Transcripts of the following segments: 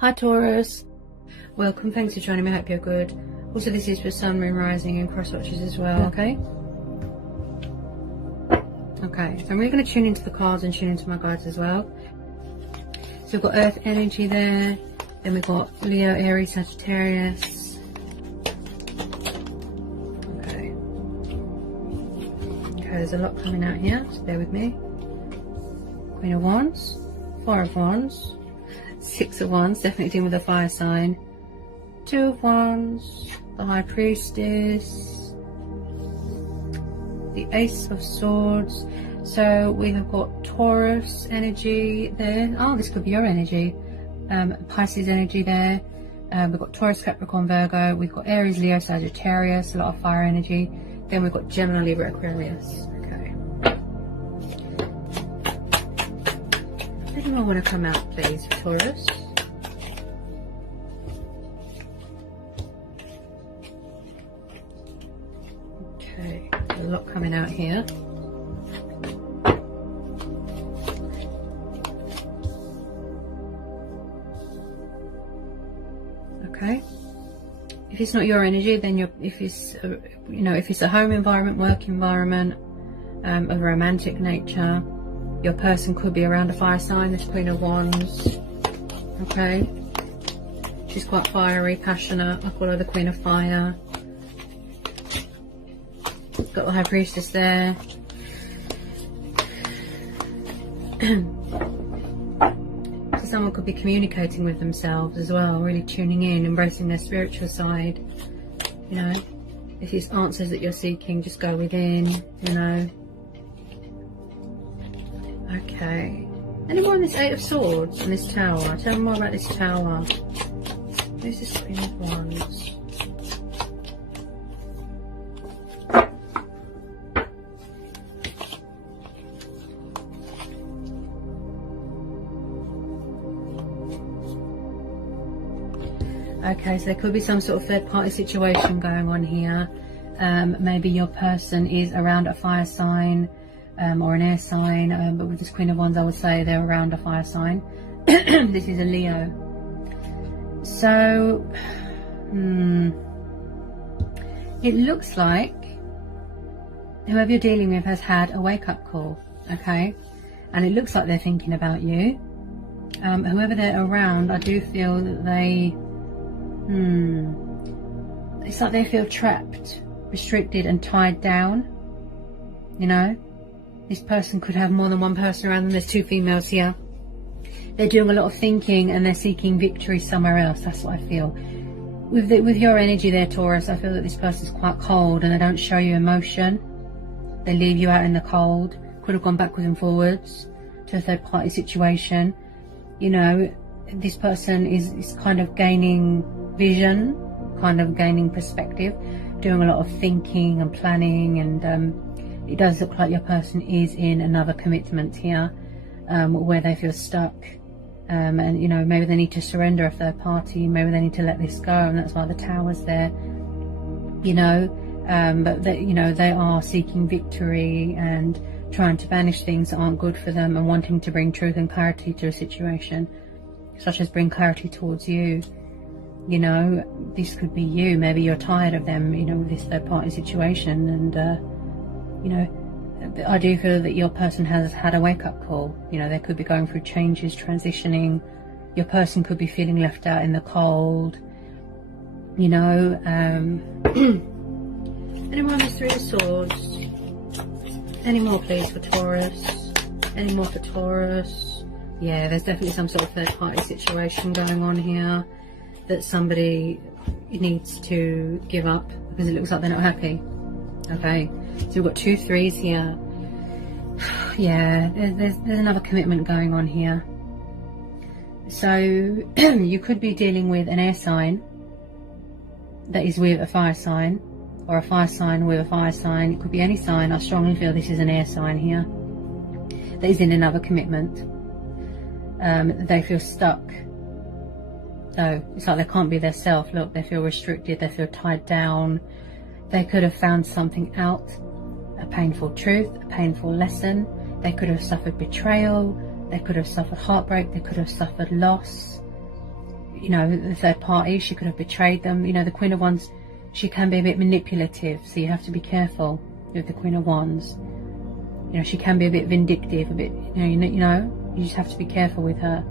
Hi Taurus, welcome, thanks for joining me, I hope you're good. Also this is for Sun, Moon, Rising and cross watches as well, okay? Okay, so I'm really going to tune into the cards and tune into my guides as well. So we've got Earth energy there, then we've got Leo, Aries, Sagittarius. Okay, there's a lot coming out here, just bear with me. Queen of Wands, Four of Wands, Six of Wands, definitely dealing with a fire sign. Two of Wands, the High Priestess, the Ace of Swords. So we have got Taurus energy there. Oh, this could be your energy. Pisces energy there. We've got Taurus, Capricorn, Virgo. We've got Aries, Leo, Sagittarius, a lot of fire energy. Then we've got Gemini, Libra, Aquarius. Okay. Anyone want to come out, please, for Taurus? Okay, a lot coming out here. Okay. If it's not your energy, then if it's if it's a home environment, work environment, of a romantic nature, your person could be around a fire sign. This Queen of Wands. Okay. She's quite fiery, passionate. I call her the Queen of Fire. Got the High Priestess there. So someone could be communicating with themselves as well, really tuning in, embracing their spiritual side. You know, if it's answers that you're seeking, just go within, you know. Okay. Anyone on this Eight of Swords and this Tower? Tell me more about this Tower. Who's this Queen of Wands? Okay, so there could be some sort of third party situation going on here. Maybe your person is around a fire sign or an air sign, but with this Queen of Wands I would say they're around a fire sign. This is a Leo. So, it looks like whoever you're dealing with has had a wake-up call, okay? And it looks like they're thinking about you. Whoever they're around, I do feel that they... it's like they feel trapped, restricted and tied down, you know. This person could have more than one person around them. There's two females here. They're doing a lot of thinking and they're seeking victory somewhere else. That's what I feel. With your energy there, Taurus, I feel that this person's quite cold and they don't show you emotion. They leave you out in the cold. Could have gone backwards and forwards to a third party situation. You know, this person is kind of gaining vision, kind of gaining perspective, doing a lot of thinking and planning, and it does look like your person is in another commitment here, where they feel stuck, and you know, maybe they need to surrender a third party, maybe they need to let this go, and that's why the Tower's there, you know. But they, you know, they are seeking victory and trying to banish things that aren't good for them and wanting to bring truth and clarity to a situation, such as bring clarity towards you. You know, this could be you. Maybe you're tired of them, you know, with this third party situation, and you know, I do feel that your person has had a wake-up call. You know, they could be going through changes, transitioning. Your person could be feeling left out in the cold, you know. Anyone with Three of Swords? Any more please for Taurus? Any more for Taurus? Yeah, there's definitely some sort of third party situation going on here that somebody needs to give up because it looks like they're not happy. Okay, so we've got 2 threes here. Yeah, there's another commitment going on here. So you could be dealing with an air sign that is with a fire sign, or a fire sign with a fire sign. It could be any sign. I strongly feel this is an air sign here that is in another commitment. They feel stuck. So it's like they can't be their self. Look, they feel restricted, they feel tied down. They could have found something out, a painful truth, a painful lesson. They could have suffered betrayal, they could have suffered heartbreak, they could have suffered loss. you know, the third party. She could have betrayed them. You know, the Queen of Wands, she can be a bit manipulative, so you have to be careful with the Queen of Wands. You know, she can be a bit vindictive, a bit, you just have to be careful with her.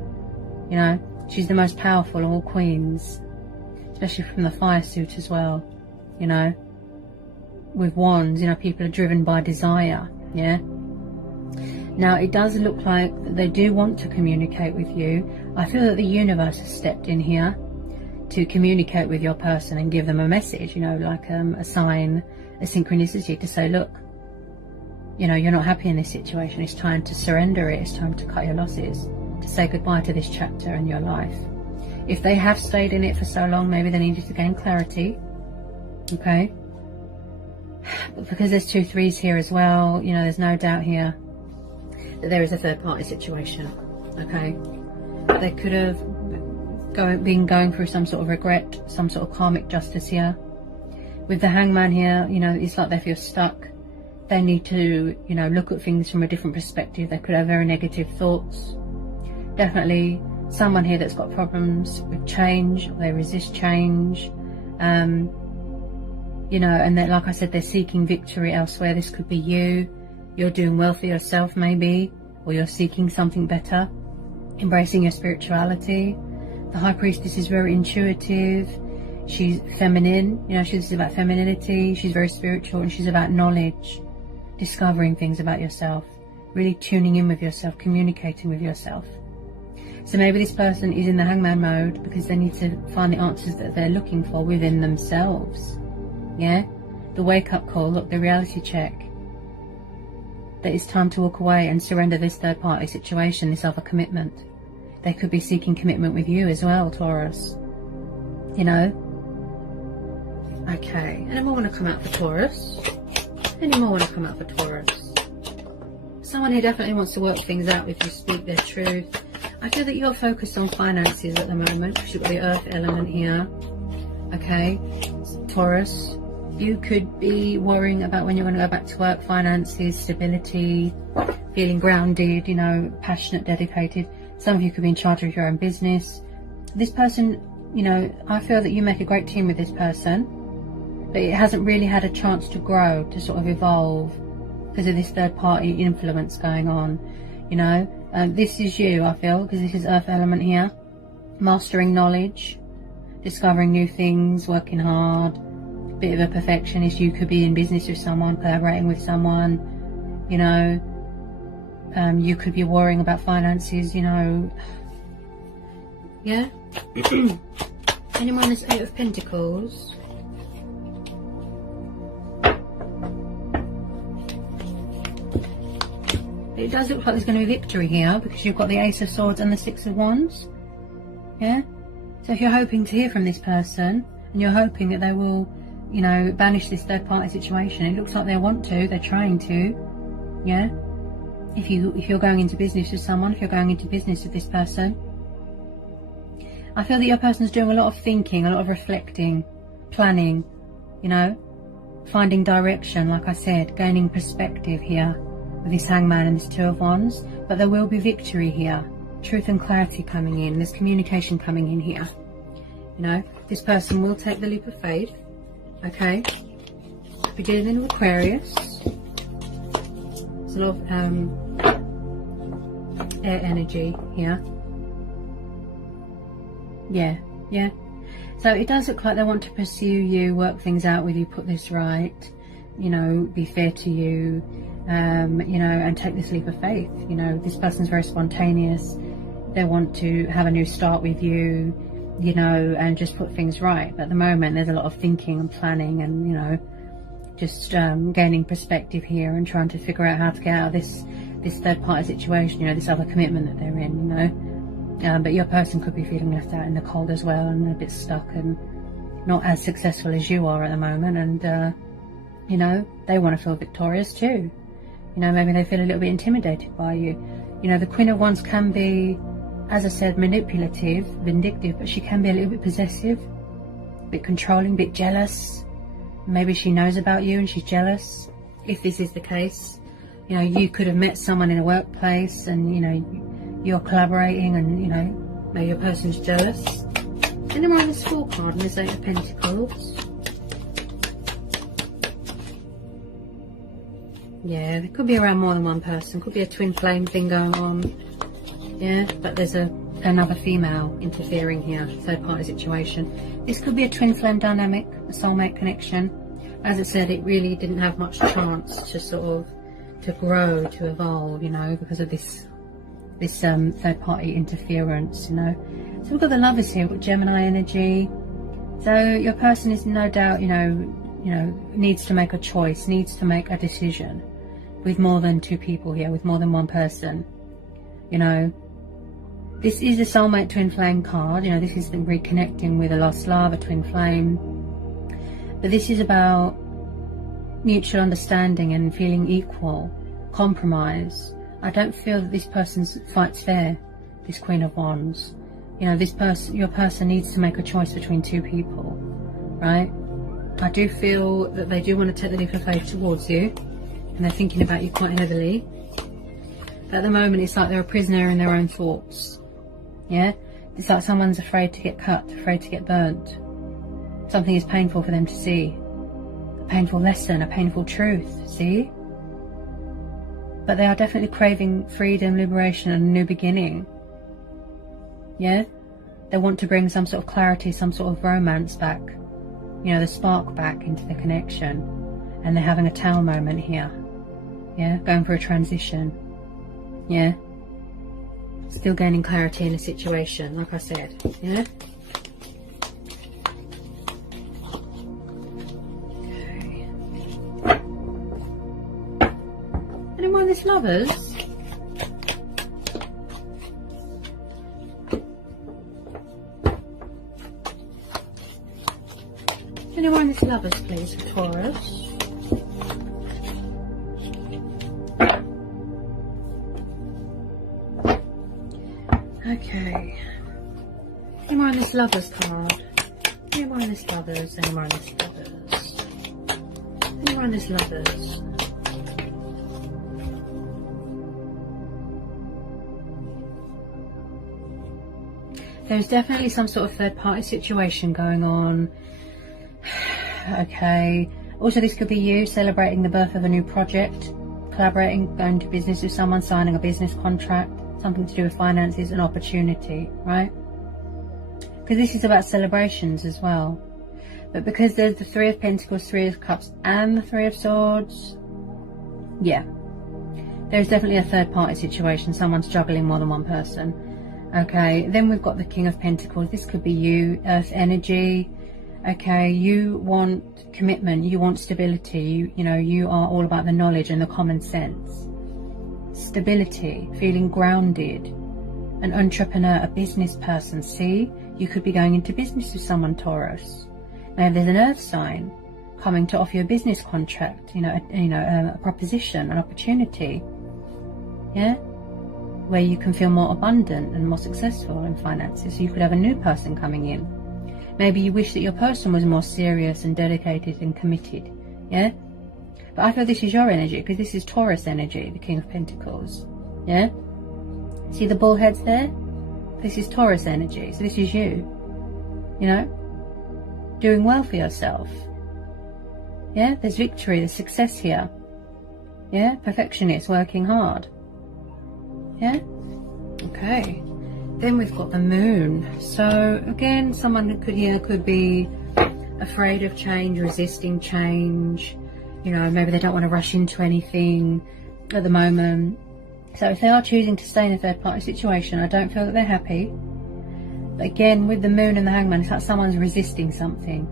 You know, she's the most powerful of all queens, especially from the fire suit as well. You know, with wands, you know, people are driven by desire. Yeah. Now, it does look like they do want to communicate with you. I feel that the universe has stepped in here to communicate with your person and give them a message, you know, like a sign, a synchronicity to say, look, you know, you're not happy in this situation. It's time to surrender it. It's time to cut your losses, to say goodbye to this chapter in your life. If they have stayed in it for so long, maybe they need you to gain clarity. Okay? But because there's 2 3s here as well, you know, there's no doubt here that there is a third party situation. Okay? They could have been going through some sort of regret, some sort of karmic justice here. With the Hangman here, you know, it's like they feel stuck. They need to, you know, look at things from a different perspective. They could have very negative thoughts. Definitely someone here that's got problems with change. They resist change. You know, and that, like I said, they're seeking victory elsewhere. This could be you. You're doing well for yourself maybe, or you're seeking something better. Embracing your spirituality. The High Priestess is very intuitive. She's feminine. You know, she's about femininity. She's very spiritual, and she's about knowledge. Discovering things about yourself, really tuning in with yourself, communicating with yourself. So maybe this person is in the Hangman mode because they need to find the answers that they're looking for within themselves. Yeah? The wake-up call, look, the reality check. That it's time to walk away and surrender this third-party situation, this other commitment. They could be seeking commitment with you as well, Taurus. You know? Okay, and I want to come out for Taurus. Any more want to come out for Taurus? Someone who definitely wants to work things out with you, speak their truth. I feel that you're focused on finances at the moment because you've got the earth element here. Okay, Taurus, you could be worrying about when you're going to go back to work, finances, stability, feeling grounded, you know, passionate, dedicated. Some of you could be in charge of your own business. This person, you know, I feel that you make a great team with this person. But it hasn't really had a chance to grow, to sort of evolve because of this third party influence going on, you know. This is you, I feel, because this is earth element here. Mastering knowledge, discovering new things, working hard, bit of a perfectionist. You could be in business with someone, collaborating with someone, you know. You could be worrying about finances, you know. Yeah. Anyone that's 8 of Pentacles. It does look like there's going to be victory here because you've got the Ace of Swords and the 6 of Wands. Yeah? So if you're hoping to hear from this person and you're hoping that they will, you know, banish this third party situation, it looks like they want to, they're trying to. Yeah? If you're going into business with someone, if you're going into business with this person, I feel that your person's doing a lot of thinking, a lot of reflecting, planning, you know, finding direction, like I said, gaining perspective here. With this Hangman and this 2 of Wands, but there will be victory here, truth and clarity coming in, there's communication coming in here. You know, this person will take the leap of faith. Okay, beginning with Aquarius. There's a lot of air energy here. Yeah. So it does look like they want to pursue you, work things out with you, put this right, you know, be fair to you. You know, and take this leap of faith. You know, this person's very spontaneous. They want to have a new start with you, you know, and just put things right. But at the moment, there's a lot of thinking and planning and, you know, just gaining perspective here and trying to figure out how to get out of this third party situation, you know, this other commitment that they're in, you know. But your person could be feeling left out in the cold as well and a bit stuck and not as successful as you are at the moment. And, you know, they want to feel victorious too. You know, maybe they feel a little bit intimidated by you. You know, the Queen of Wands can be, as I said, manipulative, vindictive, but she can be a little bit possessive, a bit controlling, a bit jealous. Maybe she knows about you and she's jealous. If this is the case, you know, you could have met someone in a workplace and, you know, you're collaborating and, you know, maybe your person's jealous. Any more on this Fool card and this Eight of Pentacles? Yeah, there could be around more than one person. Could be a twin flame thing going on. Yeah, but there's another female interfering here. Third party situation. This could be a twin flame dynamic, a soulmate connection. As I said, it really didn't have much chance to sort of to grow, to evolve, you know, because of this third party interference, you know. So we've got the Lovers here, we've got Gemini energy. So your person is no doubt, you know, needs to make a choice, needs to make a decision with more than two people here, with more than one person. You know, this is a soulmate twin flame card. You know, this is the reconnecting with a lost love, a twin flame. But this is about mutual understanding and feeling equal, compromise. I don't feel that this person fights fair, this Queen of Wands. You know, this person, your person needs to make a choice between two people, right? I do feel that they do want to take the leap of faith towards you, and they're thinking about you quite heavily. But at the moment, it's like they're a prisoner in their own thoughts. Yeah? It's like someone's afraid to get cut, afraid to get burnt. Something is painful for them to see. A painful lesson, a painful truth, see? But they are definitely craving freedom, liberation, and a new beginning. Yeah? They want to bring some sort of clarity, some sort of romance back. You know, the spark back into the connection. And they're having a Tower moment here. Yeah? Going for a transition. Yeah? Still gaining clarity in a situation, like I said. Yeah? Okay. Anyone in this Lovers? Anyone in this Lovers, please, for Taurus? Okay. Any more on this Lovers card? Any more on this Lovers? Any more on this Lovers? Any more on this Lovers? There's definitely some sort of third party situation going on. Okay. Also, this could be you celebrating the birth of a new project, collaborating, going to business with someone, signing a business contract. Something to do with finances and opportunity, right? Because this is about celebrations as well. But because there's the Three of Pentacles, Three of Cups, and the Three of Swords, yeah, there's definitely a third party situation. Someone's juggling more than one person. Okay, then we've got the King of Pentacles. This could be you, Earth energy. Okay, you want commitment, you want stability. You know, you are all about the knowledge and the common sense. Stability, feeling grounded, an entrepreneur, a business person. See, you could be going into business with someone, Taurus. Maybe there's an earth sign coming to offer you a business contract, a proposition, an opportunity, yeah, where you can feel more abundant and more successful in finances. So you could have a new person coming in. Maybe you wish that your person was more serious and dedicated and committed, yeah. But I feel this is your energy, because this is Taurus energy, the King of Pentacles. Yeah? See the bull heads there? This is Taurus energy. So this is you. You know? Doing well for yourself. Yeah? There's victory, there's success here. Yeah? Perfectionist, working hard. Yeah? Okay. Then we've got the Moon. So, again, someone could be afraid of change, resisting change. You know, maybe they don't want to rush into anything at the moment. So if they are choosing to stay in a third party situation, I don't feel that they're happy. But again, with the Moon and the Hangman, it's like someone's resisting something.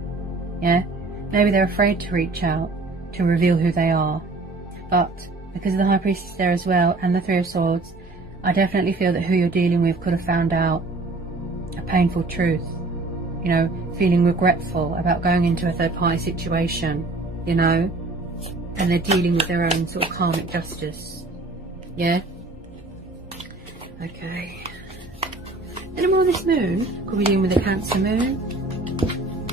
Yeah? Maybe they're afraid to reach out, to reveal who they are. But because of the High Priestess there as well, and the Three of Swords, I definitely feel that who you're dealing with could have found out a painful truth. You know, feeling regretful about going into a third party situation, you know? And they're dealing with their own sort of karmic justice. Yeah? Okay. Any more on this Moon? Could be dealing with a Cancer Moon.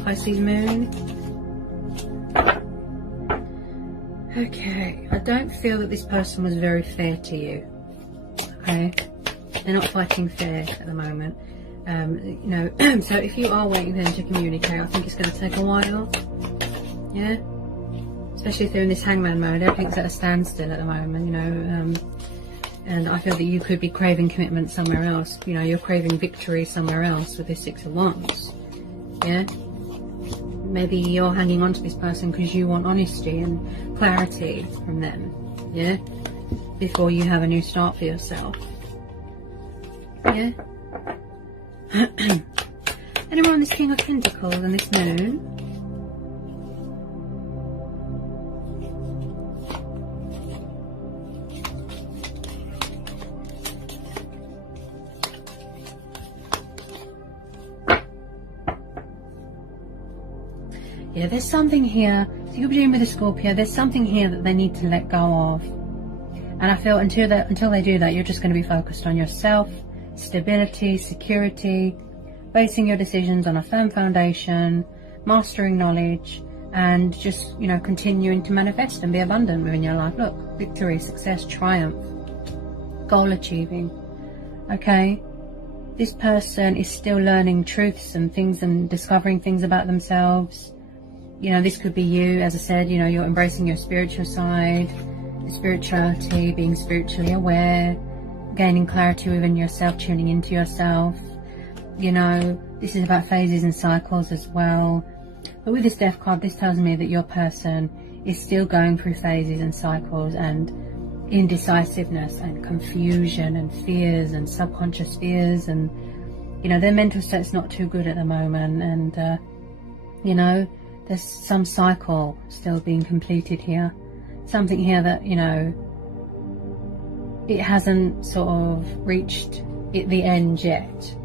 Pisces Moon. Okay. I don't feel that this person was very fair to you. Okay? They're not fighting fair at the moment. You know, so if you are waiting for them to communicate, I think it's going to take a while. Yeah, especially if they're in this hangman mode. Everything's at a standstill at the moment, you know. And I feel that you could be craving commitment somewhere else. You know, you're craving victory somewhere else with this Six of Wands. Yeah, maybe you're hanging on to this person because you want honesty and clarity from them. Yeah, before you have a new start for yourself. Yeah. Anyone on this King of Pentacles and this Moon? Yeah, there's something here. So you're dealing with a Scorpio. There's something here that they need to let go of. And I feel until they do that, you're just going to be focused on yourself, stability, security, basing your decisions on a firm foundation, mastering knowledge, and just, you know, continuing to manifest and be abundant within your life. Look, victory, success, triumph, goal achieving. Okay, this person is still learning truths and things and discovering things about themselves. You know, this could be you, as I said, you know, you're embracing your spiritual side, spirituality, being spiritually aware, gaining clarity within yourself, tuning into yourself. You know, this is about phases and cycles as well. But with this Death card, this tells me that your person is still going through phases and cycles and indecisiveness and confusion and fears and subconscious fears, and, you know, their mental state's not too good at the moment, and, you know, there's some cycle still being completed here. Something here that, you know, it hasn't sort of reached the end yet.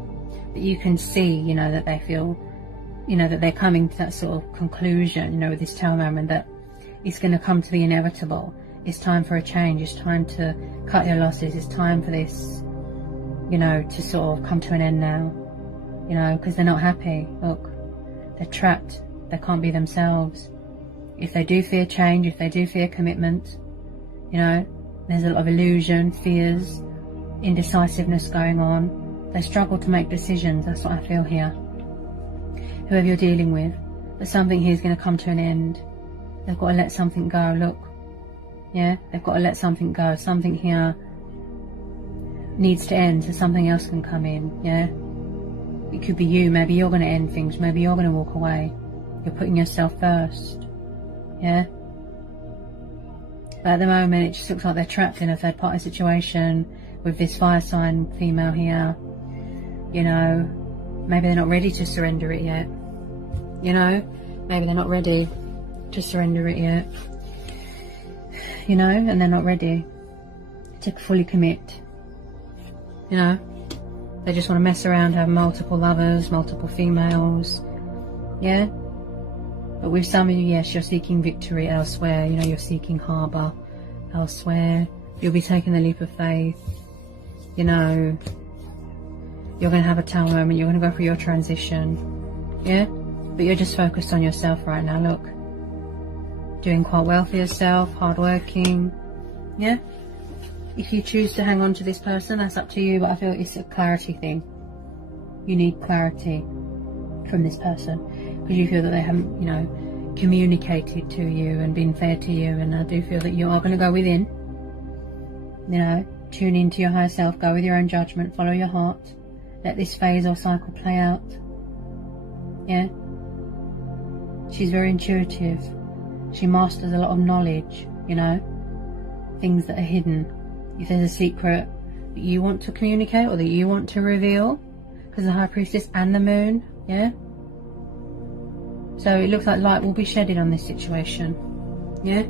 But you can see, you know, that they feel, you know, that they're coming to that sort of conclusion, you know, with this Tower moment, that it's going to come to the inevitable. It's time for a change. It's time to cut your losses. It's time for this, you know, to sort of come to an end now, you know, because they're not happy. Look, they're trapped. They can't be themselves. If they do fear change, if they do fear commitment, you know, there's a lot of illusion, fears, indecisiveness going on. They struggle to make decisions. That's what I feel here. Whoever you're dealing with, but something here is going to come to an end. They've got to let something go. Look, yeah, they've got to let something go. Something here needs to end so something else can come in. Yeah, it could be you. Maybe you're going to end things. Maybe you're going to walk away. You're putting yourself first. Yeah. But at the moment, it just looks like they're trapped in a third party situation with this fire sign female here. You know, maybe they're not ready to surrender it yet. You know, maybe they're not ready to surrender it yet. You know, and they're not ready to fully commit. You know, they just want to mess around, have multiple lovers, multiple females. Yeah. But with some of you, yes, you're seeking victory elsewhere. You know, you're seeking harbour elsewhere. You'll be taking the leap of faith. You know, you're going to have a Tower moment. You're going to go through your transition. Yeah? But you're just focused on yourself right now. Look, doing quite well for yourself, hardworking. Yeah? If you choose to hang on to this person, that's up to you. But I feel it's a clarity thing. You need clarity from this person, because you feel that they haven't, you know, communicated to you and been fair to you. And I do feel that you are going to go within, you know, tune into your higher self, go with your own judgment, follow your heart, let this phase or cycle play out. Yeah, she's very intuitive. She masters a lot of knowledge, you know, things that are hidden. If there's a secret that you want to communicate or that you want to reveal, because the High Priestess and the Moon. Yeah. So it looks like light will be shedded on this situation. Yeah.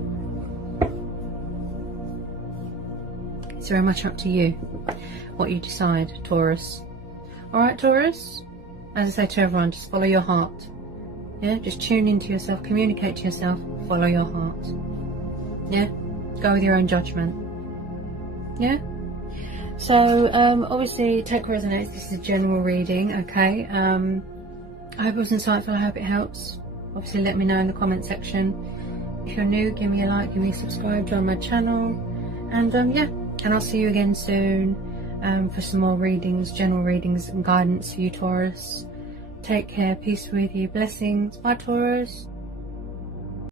It's very much up to you what you decide, Taurus. Alright, Taurus? As I say to everyone, just follow your heart. Yeah, just tune into yourself, communicate to yourself, follow your heart. Yeah, go with your own judgment. Yeah. So obviously take what resonates. This is a general reading, okay? I hope it was insightful. I hope it helps. Obviously let me know in the comment section. If you're new, give me a like, give me a subscribe, join my channel, and yeah, and I'll see you again soon. for some more readings, general readings and guidance for you, Taurus. Take care. Peace with you. Blessings. Bye, Taurus.